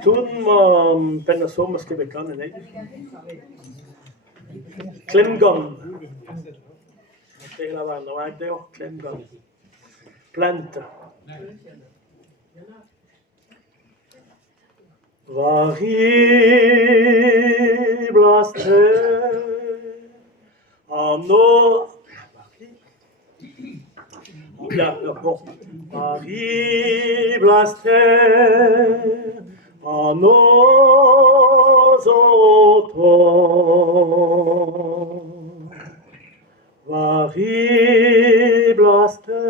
Toen ben ik zo misschien bekend, hè. Klimgan. Tegen dat waren, dan waren ik ook klimgan. Planten. Varieblaste anno. Ja, nog. Varieblaste anno zoto. Varieblaste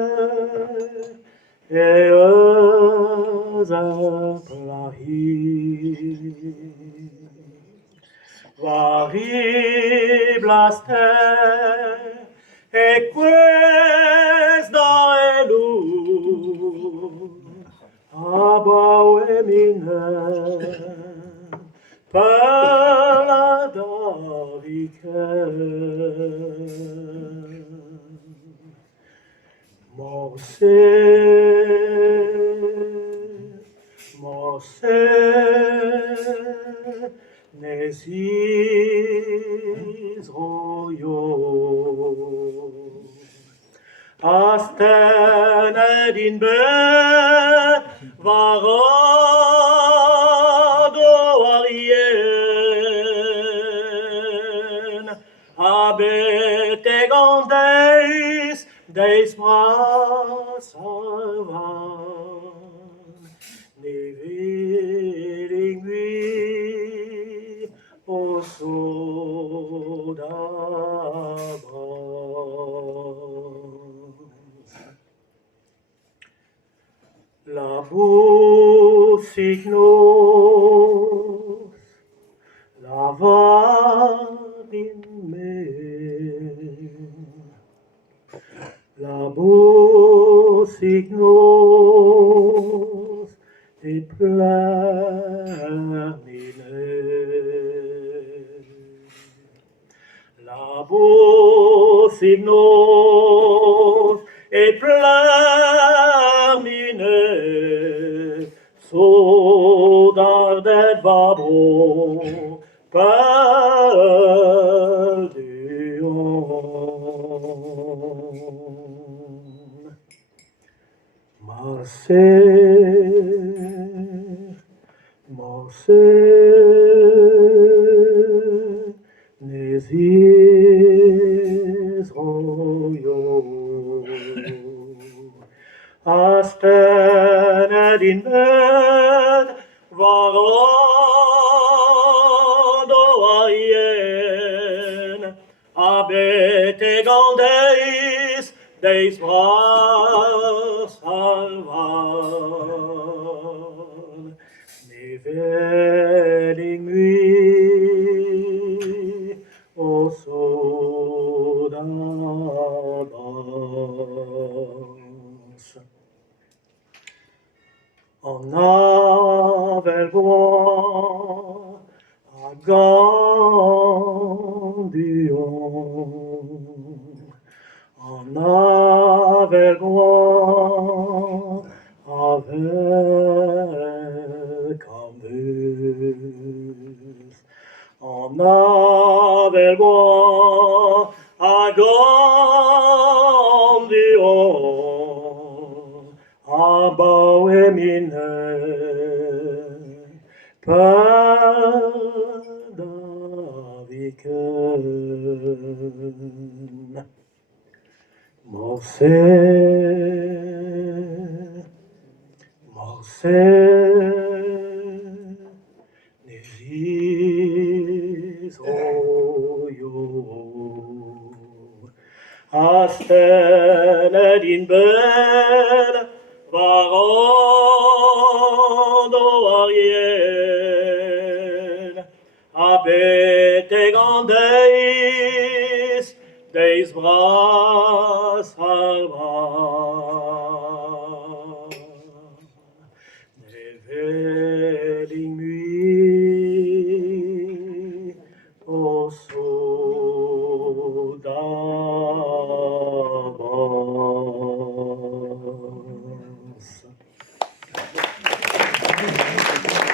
Varieblaste e questo è lui abbaue mine per la Daviche Mose, nesis royo, astene din bet varado arien, abete gandeis deis brasavan, neveling vi o sodabras. Labus signos, lavad in me. Labus signos et planine. Labus signos et planine. Sodardet babo perdion. Marse, nesis royo, astene din bed varado arien, abete gandeis deis bras salvan, neveling vi o sodabras. En avelbois à Gandion, en avelbois avec un bus, en avelbois à Gandion, à Bauemine, Padaviken. Mose, nesis royo, astene din bed varando arien, abete gandeis deis bras salvan, neveling mi o sodabras. Merci.